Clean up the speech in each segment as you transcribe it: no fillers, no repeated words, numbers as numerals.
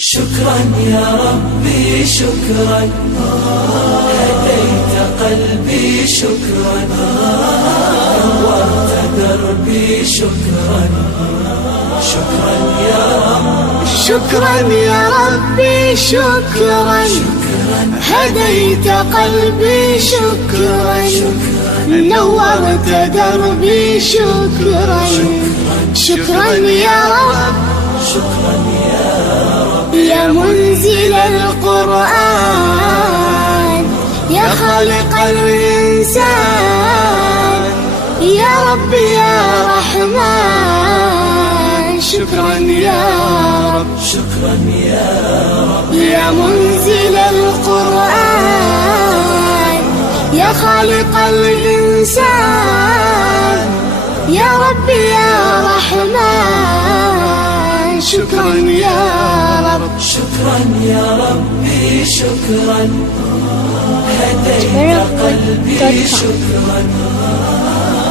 شكرا يا ربي شكرا، هديت قلبي شكرا، نورت دربي شكرا. شكرا يا رب، شكرا يا ربي شكرا، هديت قلبي شكرا، نورت دربي شكرا. شكرا يا رب، شكرا يا رب، يا منزل القرآن، يا خالق الإنسان، يا رب يا رحمن. شكرا يا رب، شكرا يا رب، يا منزل القرآن، يا خالق الإنسان، يا رب يا رحمن. شكرا يا رب، شكرا يا ربي شكرا، هديت قلبي شكرا،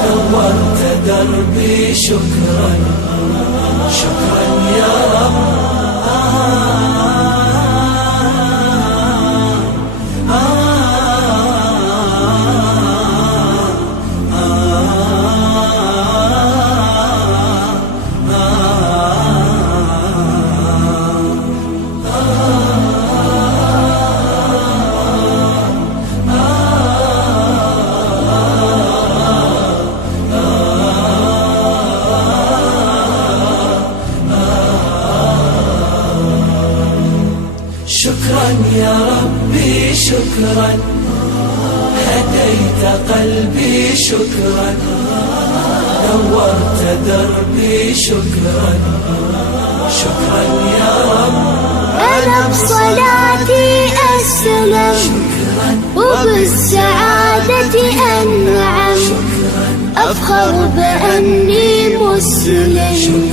نورت دربي شكرا. شكرا يا رب، شكرا يا ربي شكرا، هديت قلبي شكرا، نورت دربي شكرا. شكرا يا رب، أنا بصلاتي أسلم، وبالسعادة أنعم، أفخر بأني مسلم.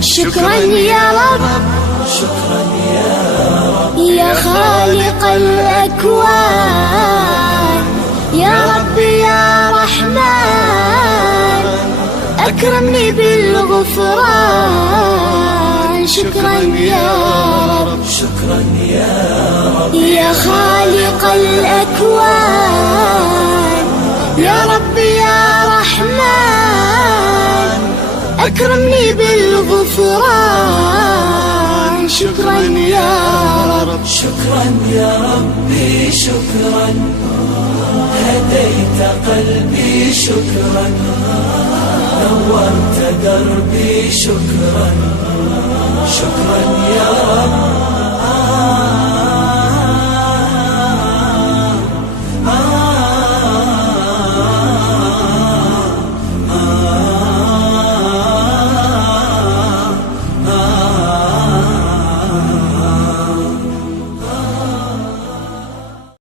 شكرا يا رب، شكرا يا رب، يا خالق الأكوان، يا رب يا رحمن، أكرمني بالغفران. شكرا يا رب، شكرا يا رب، يا خالق الأكوان، يا رب يا رحمن، أكرمني بالغفران. شكرا يا رب، شكرا يا ربي شكرا، هديت قلبي شكرا، نورت دربي شكرا. شكرا يا